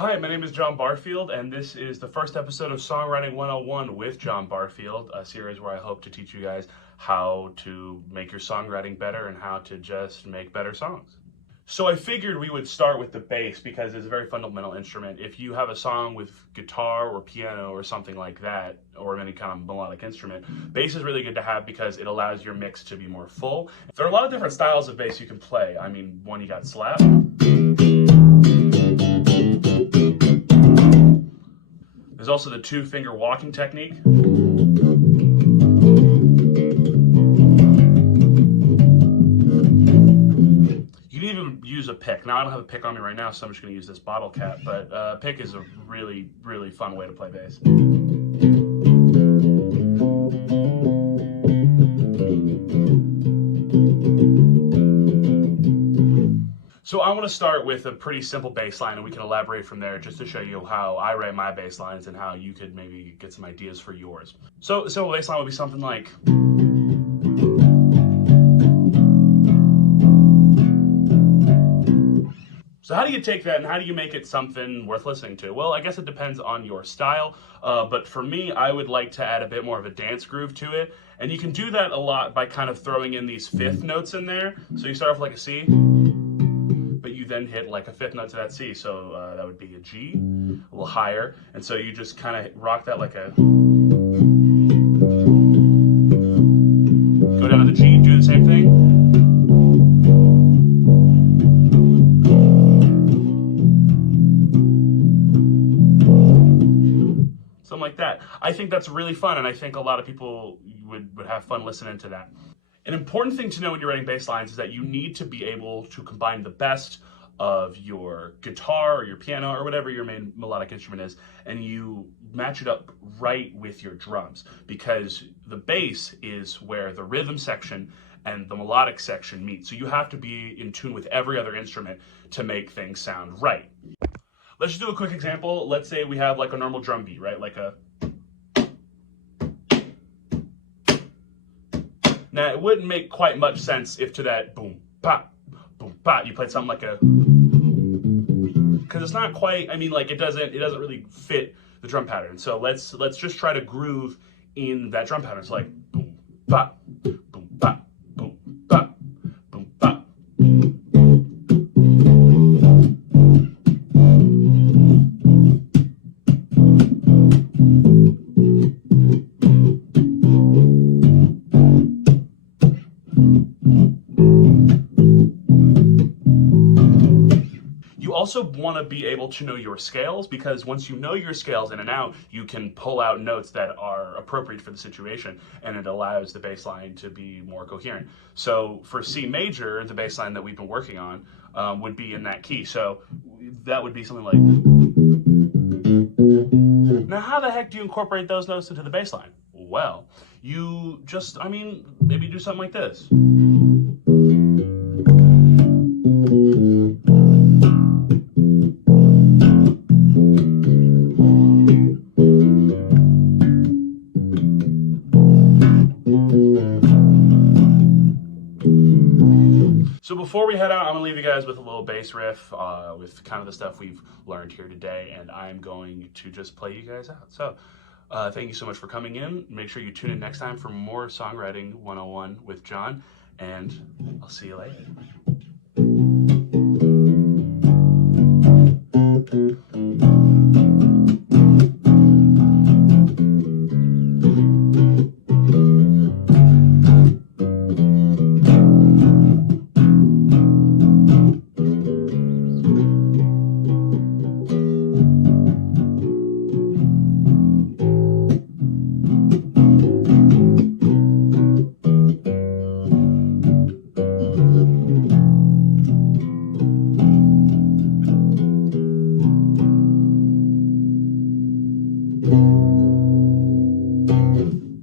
Hi, my name is John Barfield, and this is the first episode of Songwriting 101 with John Barfield, a series where I hope to teach you guys how to make your songwriting better and how to just make better songs. So I figured we would start with the bass because it's a very fundamental instrument. If you have a song with guitar or piano or something like that, or any kind of melodic instrument, bass is really good to have because it allows your mix to be more full. There are a lot of different styles of bass you can play. I mean, one, you got slap. There's also the two-finger walking technique. You can even use a pick. Now, I don't have a pick on me right now, so I'm just going to use this bottle cap, but pick is a really, really fun way to play bass. So I want to start with a pretty simple bass line, and we can elaborate from there just to show you how I write my bass lines and how you could maybe get some ideas for yours. So a simple bass line would be something like... So how do you take that and how do you make it something worth listening to? Well, I guess it depends on your style, but for me, I would like to add a bit more of a dance groove to it, and you can do that a lot by kind of throwing in these fifth notes in there. So you start off like a C, but you then hit like a fifth note to that C, so that would be a G, a little higher, and so you just kind of rock that like a... Go down to the G, do the same thing. Something like that. I think that's really fun, and I think a lot of people would have fun listening to that. An important thing to know when you're writing bass lines is that you need to be able to combine the best of your guitar or your piano or whatever your main melodic instrument is, and you match it up right with your drums, because the bass is where the rhythm section and the melodic section meet. So you have to be in tune with every other instrument to make things sound right. Let's just do a quick example. Let's say we have like a normal drum beat, right? Like a... Now, it wouldn't make quite much sense if to that boom, pop, you played something like a... Because it's not quite, I mean, like it doesn't really fit the drum pattern. So let's just try to groove in that drum pattern. It's like boom, pop, boom, pop, boom, pop, boom, pop. You also want to be able to know your scales, because once you know your scales in and out, you can pull out notes that are appropriate for the situation, and it allows the bass line to be more coherent. So for C major, the bass line that we've been working on would be in that key. So that would be something like... Now, how the heck do you incorporate those notes into the bass line? Well, you just, maybe do something like this. So before we head out, I'm going to leave you guys with a little bass riff with kind of the stuff we've learned here today, and I'm going to just play you guys out. So thank you so much for coming in. Make sure you tune in next time for more Songwriting 101 with John, and I'll see you later.